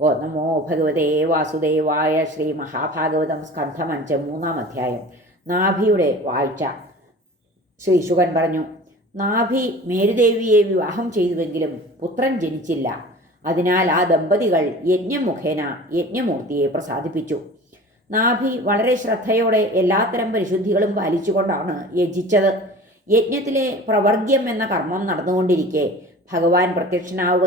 ഓ നമോ ഭഗവതേ വാസുദേവായ. ശ്രീ മഹാഭാഗവതം സ്കന്ധം 5 3-ാം അധ്യായം. നാഭിയുടെ വാഴ്ച. ശ്രീ ശുകൻ പറഞ്ഞു, നാഭി മേരുദേവിയെ വിവാഹം ചെയ്തുവെങ്കിലും പുത്രൻ ജനിച്ചില്ല. അതിനാൽ ആ ദമ്പതികൾ യജ്ഞം മുഖേന യജ്ഞമൂർത്തിയെ പ്രസാദിപ്പിച്ചു. നാഭി വളരെ ശ്രദ്ധയോടെ എല്ലാത്തരം പരിശുദ്ധികളും പാലിച്ചുകൊണ്ടാണ് യജിച്ചത്. യജ്ഞത്തിലെ പ്രവർഗ്യം എന്ന കർമ്മം നടന്നുകൊണ്ടിരിക്കെ ഭഗവാൻ പ്രത്യക്ഷനാവുക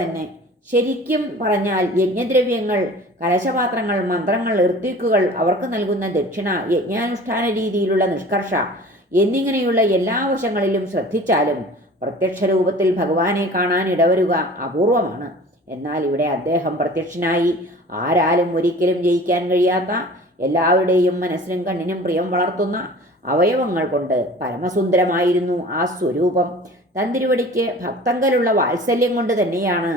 തന്നെ. ശരിക്കും പറഞ്ഞാൽ യജ്ഞദ്രവ്യങ്ങൾ, കലശപാത്രങ്ങൾ, മന്ത്രങ്ങൾ, ഋത്വിക്കുകൾ, അവർക്ക് നൽകുന്ന ദക്ഷിണ, യജ്ഞാനുഷ്ഠാന രീതിയിലുള്ള നിഷ്കർഷ എന്നിങ്ങനെയുള്ള എല്ലാ വശങ്ങളിലും ശ്രദ്ധിച്ചാലും പ്രത്യക്ഷ രൂപത്തിൽ ഭഗവാനെ കാണാൻ ഇടവരുക അപൂർവമാണ്. എന്നാൽ ഇവിടെ അദ്ദേഹം പ്രത്യക്ഷനായി. ആരാലും ഒരിക്കലും ജയിക്കാൻ കഴിയാത്ത, എല്ലാവരുടെയും മനസ്സിനും കണ്ണിനും പ്രിയം വളർത്തുന്ന അവയവങ്ങൾ കൊണ്ട് പരമസുന്ദരമായിരുന്നു ആ സ്വരൂപം. തന്തിരുവടിക്ക് ഭക്തങ്കലുള്ള വാത്സല്യം കൊണ്ട് തന്നെയാണ്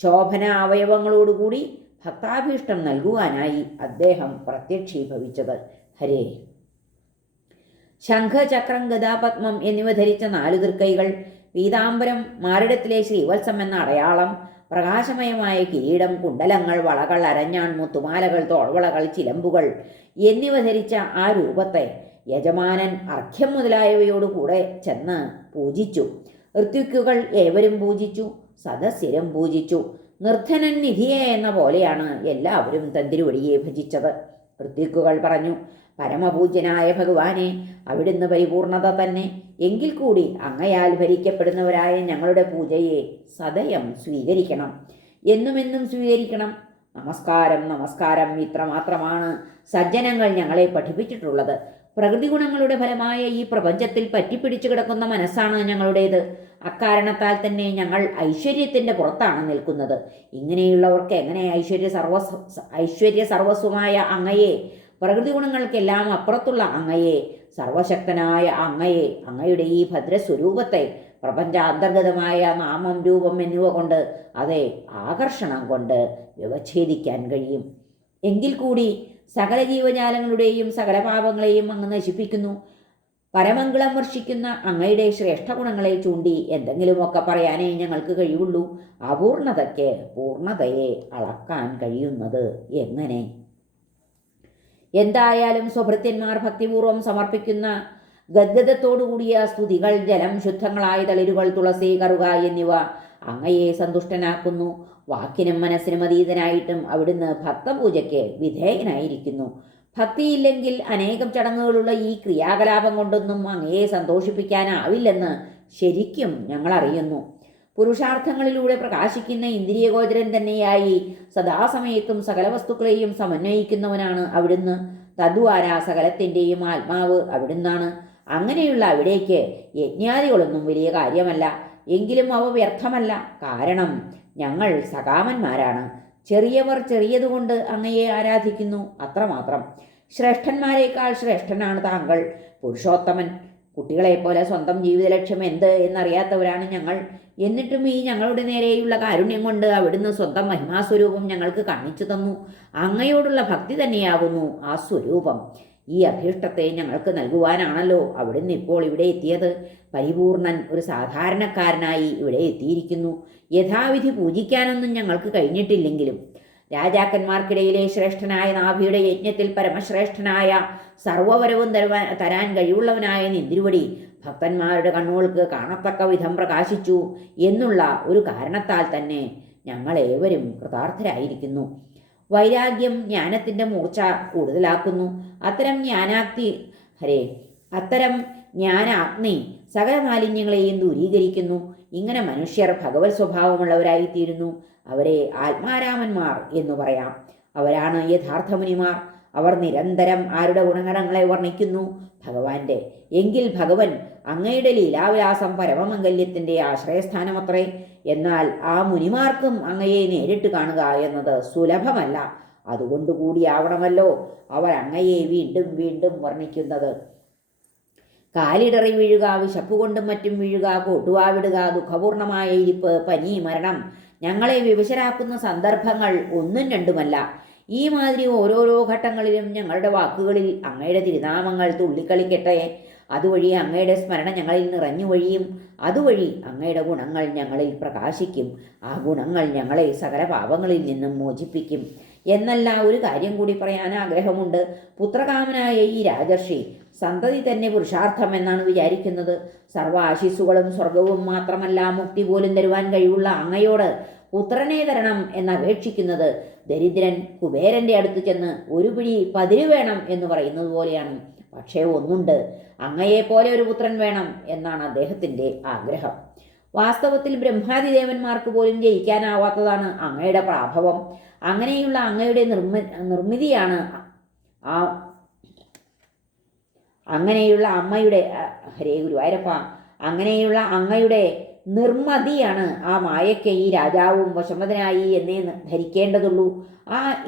ശോഭന അവയവങ്ങളോടുകൂടി ഭക്താഭീഷ്ടം നൽകുവാനായി അദ്ദേഹം പ്രത്യക്ഷീഭവിച്ചത്. ഹരേ. ശംഖ, ചക്രം, ഗദാപത്മം എന്നിവ ധരിച്ച 4 തൃക്കൈകൾ, പീതാംബരം, മാറിടത്തിലെ ശ്രീവത്സം എന്ന അടയാളം, പ്രകാശമയമായ കിരീടം, കുണ്ടലങ്ങൾ, വളകൾ, അരഞ്ഞാൺ, മുത്തുമാലകൾ, തോൾവളകൾ, ചിലമ്പുകൾ എന്നിവ ധരിച്ച ആ രൂപത്തെ യജമാനൻ അർഘ്യം മുതലായവയോടുകൂടെ ചെന്ന് പൂജിച്ചു. ഋത്വിക്കുകൾ ഏവരും പൂജിച്ചു, സദസ്യരും പൂജിച്ചു. നിർധനൻ നിധിയെ എന്ന പോലെയാണ് എല്ലാവരും തന്തിരുവടിയെ ഭജിച്ചത്. ഋത്വിക്കുകൾ പറഞ്ഞു, പരമപൂജ്യനായ ഭഗവാനെ, അവിടുന്ന് പരിപൂർണത തന്നെ. എങ്കിൽ കൂടി അങ്ങയാൽ ഭരിക്കപ്പെടുന്നവരായ ഞങ്ങളുടെ പൂജയെ സദയം സ്വീകരിക്കണം, എന്നുമെന്നും സ്വീകരിക്കണം. നമസ്കാരം, നമസ്കാരം. ഇത്രമാത്രമാണ് സജ്ജനങ്ങൾ ഞങ്ങളെ പഠിപ്പിച്ചിട്ടുള്ളത്. പ്രകൃതി ഗുണങ്ങളുടെ ഫലമായ ഈ പ്രപഞ്ചത്തിൽ പറ്റിപ്പിടിച്ചു കിടക്കുന്ന മനസ്സാണ് ഞങ്ങളുടേത്. അക്കാരണത്താൽ തന്നെ ഞങ്ങൾ ഐശ്വര്യത്തിൻ്റെ പുറത്താണ് നിൽക്കുന്നത്. ഇങ്ങനെയുള്ളവർക്ക് എങ്ങനെ ഐശ്വര്യ സർവസ്വമായ അങ്ങയെ, പ്രകൃതി ഗുണങ്ങൾക്കെല്ലാം അപ്പുറത്തുള്ള അങ്ങയെ, സർവശക്തനായ അങ്ങയെ, അങ്ങയുടെ ഈ ഭദ്രസ്വരൂപത്തെ പ്രപഞ്ചാന്തർഗതമായ നാമം, രൂപം എന്നിവ കൊണ്ട്, അതെ ആകർഷണം കൊണ്ട് വ്യവച്ഛേദിക്കാൻ കഴിയും? എങ്കിൽ കൂടി സകല ജീവജാലങ്ങളുടെയും സകല പാപങ്ങളെയും അങ്ങ് നശിപ്പിക്കുന്നു. പരമംഗളം വർഷിക്കുന്ന അങ്ങയുടെ ശ്രേഷ്ഠ ഗുണങ്ങളെ ചൂണ്ടി എന്തെങ്കിലുമൊക്കെ പറയാനേ ഞങ്ങൾക്ക് കഴിയുള്ളൂ. അപൂർണതയ്ക്ക് പൂർണ്ണതയെ അളക്കാൻ കഴിയുന്നത് എങ്ങനെ? എന്തായാലും സ്വഭൃത്യന്മാർ ഭക്തിപൂർവം സമർപ്പിക്കുന്ന ഗദ്ഗതത്തോടുകൂടിയ സ്തുതികൾ, ജലം, ശുദ്ധങ്ങളായ തളിരുകൾ, തുളസി, കറുക എന്നിവ അങ്ങയെ സന്തുഷ്ടനാക്കുന്നു. വാക്കിനും മനസ്സിനും അതീതനായിട്ടും അവിടുന്ന് ഭക്തപൂജയ്ക്ക് വിധേയനായിരിക്കുന്നു. ഭക്തിയില്ലെങ്കിൽ അനേകം ചടങ്ങുകളുള്ള ഈ ക്രിയാകലാപം കൊണ്ടൊന്നും അങ്ങയെ സന്തോഷിപ്പിക്കാനാവില്ലെന്ന് ശരിക്കും ഞങ്ങൾ അറിയുന്നു. പുരുഷാർത്ഥങ്ങളിലൂടെ പ്രകാശിക്കുന്ന ഇന്ദ്രിയഗോചരൻ തന്നെയായി സദാസമയത്തും സകല വസ്തുക്കളെയും സമന്വയിക്കുന്നവനാണ് അവിടുന്ന്. തദ്വാരാ സകലത്തിൻ്റെയും ആത്മാവ് അവിടുന്നാണ്. അങ്ങനെയുള്ള അവിടേക്ക് യജ്ഞാദികളൊന്നും വലിയ കാര്യമല്ല. എങ്കിലും അവ വ്യർത്ഥമല്ല. കാരണം ഞങ്ങൾ സകാമന്മാരാണ്. ചെറിയവർ ചെറിയതുകൊണ്ട് അങ്ങയെ ആരാധിക്കുന്നു, അത്രമാത്രം. ശ്രേഷ്ഠന്മാരെക്കാൾ ശ്രേഷ്ഠനാണ് താങ്കൾ, പുരുഷോത്തമൻ. കുട്ടികളെപ്പോലെ സ്വന്തം ജീവിത ലക്ഷ്യം എന്ത് എന്നറിയാത്തവരാണ് ഞങ്ങൾ. എന്നിട്ടും ഈ ഞങ്ങളുടെ നേരെയുള്ള കാരുണ്യം കൊണ്ട് അവിടുന്ന് സ്വന്തം മഹിമാസ്വരൂപം ഞങ്ങൾക്ക് കാണിച്ചു തന്നു. അങ്ങയോടുള്ള ഭക്തി തന്നെയാകുന്നു ആ സ്വരൂപം. ഈ അഭീഷ്ടത്തെ ഞങ്ങൾക്ക് നൽകുവാനാണല്ലോ അവിടുന്ന് ഇപ്പോൾ ഇവിടെ എത്തിയത്. പരിപൂർണൻ ഒരു സാധാരണക്കാരനായി ഇവിടെ എത്തിയിരിക്കുന്നു. യഥാവിധി പൂജിക്കാനൊന്നും ഞങ്ങൾക്ക് കഴിഞ്ഞിട്ടില്ലെങ്കിലും രാജാക്കന്മാർക്കിടയിലെ ശ്രേഷ്ഠനായ നാഭിയുടെ യജ്ഞത്തിൽ പരമശ്രേഷ്ഠനായ സർവ്വവരവും തരാൻ കഴിവുള്ളവനായ നിന്തിരുവടി ഭക്തന്മാരുടെ കണ്ണുകൾക്ക് കാണത്തക്ക വിധം പ്രകാശിച്ചു എന്നുള്ള ഒരു കാരണത്താൽ തന്നെ ഞങ്ങളേവരും കൃതാർത്ഥരായിരിക്കുന്നു. വൈരാഗ്യം ജ്ഞാനത്തിൻ്റെ മൂർച്ച കൂടുതലാക്കുന്നു. അത്തരം ജ്ഞാനാഗ്നി സകല മാലിന്യങ്ങളെയും ദൂരീകരിക്കുന്നു. ഇങ്ങനെ മനുഷ്യർ ഭഗവത് സ്വഭാവമുള്ളവരായിത്തീരുന്നു. അവരെ ആത്മാരാമന്മാർ എന്നു പറയാം. അവരാണ് യഥാർത്ഥ മുനിമാർ. അവർ നിരന്തരം ആരുടെ ഗുണഗണങ്ങളെ വർണ്ണിക്കുന്നു? ഭഗവാന്റെ. എങ്കിൽ ഭഗവൻ അങ്ങയുടെ ലീലാവിലാസം പരമമംഗല്യത്തിൻ്റെ ആശ്രയസ്ഥാനമത്രേ. എന്നാൽ ആ മുനിമാർക്കും അങ്ങയെ നേരിട്ട് കാണുക എന്നത് സുലഭമല്ല. അതുകൊണ്ടുകൂടിയാവണമല്ലോ അവർ അങ്ങയെ വീണ്ടും വീണ്ടും വർണ്ണിക്കുന്നത്. കാലിടറി വീഴുക, വിശപ്പുകൊണ്ടും മറ്റും വീഴുക, കോട്ടുവാവിടുക, ദുഃഖപൂർണമായ ഇരിപ്പ്, പനി, മരണം, ഞങ്ങളെ വിവശരാക്കുന്ന സന്ദർഭങ്ങൾ ഒന്നും രണ്ടുമല്ല. ഈ മാതിരി ഓരോരോ ഘട്ടങ്ങളിലും ഞങ്ങളുടെ വാക്കുകളിൽ അങ്ങയുടെ തിരുനാമങ്ങൾ തുള്ളിക്കളിക്കട്ടെ. അതുവഴി അങ്ങയുടെ സ്മരണ ഞങ്ങളിൽ നിറഞ്ഞു വഴിയും അതുവഴി അങ്ങയുടെ ഗുണങ്ങൾ ഞങ്ങളിൽ പ്രകാശിക്കും. ആ ഗുണങ്ങൾ ഞങ്ങളെ സകല പാപങ്ങളിൽ നിന്നും മോചിപ്പിക്കും. എന്നല്ല, ഒരു കാര്യം കൂടി പറയാൻ ആഗ്രഹമുണ്ട്. പുത്രകാമനായ ഈ രാജർഷി സന്തതി തന്നെ പുരുഷാർത്ഥം എന്നാണ് വിചാരിക്കുന്നത്. സർവ്വ ആശിസ്സുകളും സ്വർഗവും മാത്രമല്ല, മുക്തി പോലും തരുവാൻ കഴിവുള്ള അങ്ങയോട് പുത്രനെ തരണം എന്നപേക്ഷിക്കുന്നത് ദരിദ്രൻ കുബേരൻ്റെ അടുത്ത് ചെന്ന് ഒരു പിടി പതിര് വേണം എന്ന് പറയുന്നത് പോലെയാണ്. പക്ഷേ ഒന്നുണ്ട്, അങ്ങയെപ്പോലെ ഒരു പുത്രൻ വേണം എന്നാണ് അദ്ദേഹത്തിൻ്റെ ആഗ്രഹം. വാസ്തവത്തിൽ ബ്രഹ്മാദിദേവന്മാർക്ക് പോലും ജയിക്കാനാവാത്തതാണ് അങ്ങയുടെ പ്രാഭവം. അങ്ങനെയുള്ള അങ്ങയുടെ നിർമ്മിതിയാണ് ആ അങ്ങനെയുള്ള അമ്മയുടെ ഹരേ ഗുരുവായൂരപ്പ അങ്ങനെയുള്ള അങ്ങയുടെ നിർമ്മതിയാണ് ആ മായയ്ക്ക് ഈ രാജാവും വശമതനായി എന്നേ ധരിക്കേണ്ടതുള്ളൂ.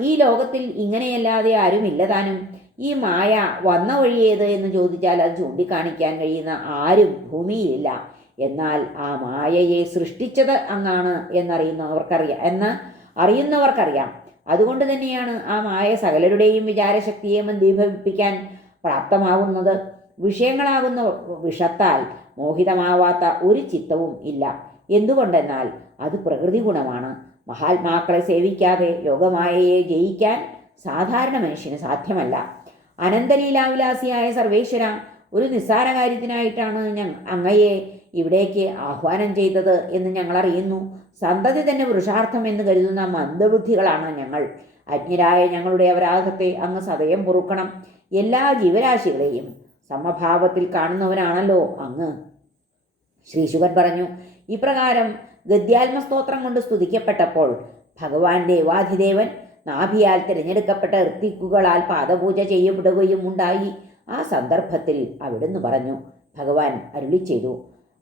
ഈ ലോകത്തിൽ ഇങ്ങനെയല്ലാതെ ആരുമില്ല താനും. ഈ മായ വന്ന വഴിയേത് എന്ന് ചോദിച്ചാൽ അത് ചൂണ്ടിക്കാണിക്കാൻ കഴിയുന്ന ആരും ഭൂമിയിലില്ല. എന്നാൽ ആ മായയെ സൃഷ്ടിച്ചത് അങ്ങാണ് അറിയുന്നവർക്കറിയാം. അതുകൊണ്ട് തന്നെയാണ് ആ മായ സകലരുടെയും വിചാരശക്തിയെ മന്ദീഭവിപ്പിക്കാൻ പ്രാപ്തമാവുന്നത്. വിഷയങ്ങളാകുന്ന വിഷത്താൽ മോഹിതമാവാത്ത ഒരു ചിത്തവും ഇല്ല. എന്തുകൊണ്ടെന്നാൽ അത് പ്രകൃതി ഗുണമാണ്. മഹാത്മാക്കളെ സേവിക്കാതെ യോഗമായയെ ജയിക്കാൻ സാധാരണ മനുഷ്യന് സാധ്യമല്ല. അനന്തലീലാവിലാസിയായ സർവേശ്വര, ഒരു നിസ്സാര കാര്യത്തിനായിട്ടാണ് അങ്ങയെ ഇവിടേക്ക് ആഹ്വാനം ചെയ്തത് എന്ന് ഞങ്ങൾ അറിയുന്നു. സന്തതി തന്നെ പുരുഷാർത്ഥം എന്ന് കരുതുന്ന മന്ദബുദ്ധികളാണ് ഞങ്ങൾ. അജ്ഞരായ ഞങ്ങളുടെ അപരാധത്തെ അങ്ങ് സദയം പൊറുക്കണം. എല്ലാ ജീവരാശികളെയും സമഭാവത്തിൽ കാണുന്നവനാണല്ലോ അങ്ങ്. ശ്രീശുകൻ പറഞ്ഞു. ഇപ്രകാരം ഗദ്യാത്മസ്തോത്രം കൊണ്ട് സ്തുതിക്കപ്പെട്ടപ്പോൾ ഭഗവാൻ ദേവാധിദേവൻ നാഭിയാൽ തിരഞ്ഞെടുക്കപ്പെട്ട ഋത്തിക്കുകളാൽ പാദപൂജ ചെയ്യപ്പെടുകയും ഉണ്ടായി. ആ സന്ദർഭത്തിൽ അവിടുന്ന് പറഞ്ഞു, ഭഗവാൻ അരുളി ചെയ്തു,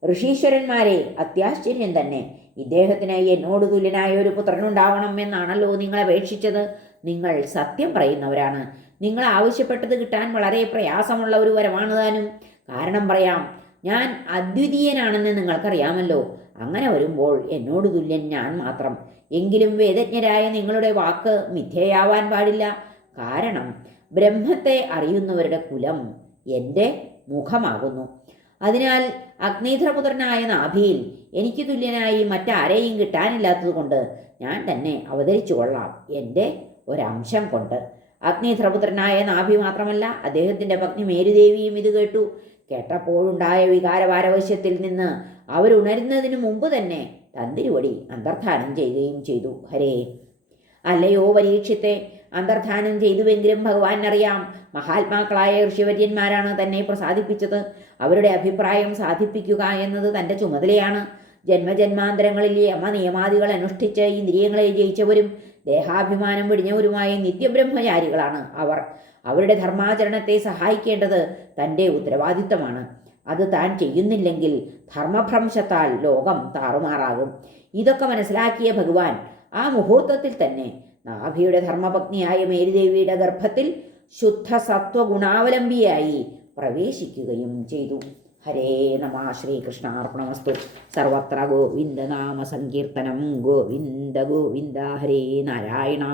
ഋഷീശ്വരന്മാരെ, അത്യാശ്ചര്യം തന്നെ. ഇദ്ദേഹത്തിന് എന്നോട് തുല്യനായ ഒരു പുത്രനുണ്ടാവണം എന്നാണല്ലോ നിങ്ങൾ അപേക്ഷിച്ചത്. നിങ്ങൾ സത്യം പറയുന്നവരാണ്. നിങ്ങൾ ആവശ്യപ്പെട്ടത് കിട്ടാൻ വളരെ പ്രയാസമുള്ള ഒരു വരമാണ് താനും. കാരണം പറയാം, ഞാൻ അദ്വിതീയനാണെന്ന് നിങ്ങൾക്കറിയാമല്ലോ. അങ്ങനെ വരുമ്പോൾ എന്നോട് തുല്യൻ ഞാൻ മാത്രം. എങ്കിലും വേദജ്ഞരായ നിങ്ങളുടെ വാക്ക് മിഥ്യയാവാൻ പാടില്ല. കാരണം ബ്രഹ്മത്തെ അറിയുന്നവരുടെ കുലം എൻ്റെ മുഖമാകുന്നു. അതിനാൽ അഗ്നീധ്രപുത്രനായ നാഭിയിൽ എനിക്ക് തുല്യനായി മറ്റാരെയും കിട്ടാനില്ലാത്തതുകൊണ്ട് ഞാൻ തന്നെ അവതരിച്ചു കൊള്ളാം, എൻ്റെ ഒരംശം കൊണ്ട്. അഗ്നീധ്രപുത്രനായ നാഭി മാത്രമല്ല, അദ്ദേഹത്തിൻ്റെ പത്നി മേരുദേവിയും ഇത് കേട്ടു. കേട്ടപ്പോഴുണ്ടായ വികാരപാരവശ്യത്തിൽ നിന്ന് അവരുണരുന്നതിനു മുമ്പ് തന്നെ തന്തിരുവടി അന്തർധാനം ചെയ്യുകയും ചെയ്തു. ഹരേ, അല്ലയോ പരീക്ഷിത്തെ, അന്തർധാനം ചെയ്തുവെങ്കിലും ഭഗവാനറിയാം, മഹാത്മാക്കളായ ഋഷിവര്യന്മാരാണ് തന്നെ പ്രസാദിപ്പിച്ചത്. അവരുടെ അഭിപ്രായം സാധിപ്പിക്കുക എന്നത് തൻ്റെ ചുമതലയാണ്. ജന്മജന്മാന്തരങ്ങളിൽ യമ നിയമാദികൾ അനുഷ്ഠിച്ച് ഇന്ദ്രിയങ്ങളെ ജയിച്ചവരും ദേഹാഭിമാനം വെടിഞ്ഞവരുമായ നിത്യബ്രഹ്മചാരികളാണ് അവർ. അവരുടെ ധർമാചരണത്തെ സഹായിക്കേണ്ടത് തൻ്റെ ഉത്തരവാദിത്തമാണ്. അത് താൻ ചെയ്യുന്നില്ലെങ്കിൽ ധർമ്മഭ്രംശത്താൽ ലോകം താറുമാറാകും. ഇതൊക്കെ മനസ്സിലാക്കിയ ഭഗവാൻ ആ മുഹൂർത്തത്തിൽ തന്നെ നാഭിയുടെ ധർമ്മപത്നിയായ മേരുദേവിയുടെ ഗർഭത്തിൽ ശുദ്ധ സത്വഗുണാവലംബിയായി പ്രവേശിക്കുകയും ചെയ്തു. ഹരേ നമ. ശ്രീകൃഷ്ണാർപ്പണമസ്തു. സർവത്ര ഗോവിന്ദനാമ സങ്കീർത്തനം. ഗോവിന്ദ ഗോവിന്ദ. ഹരേ നാരായണ.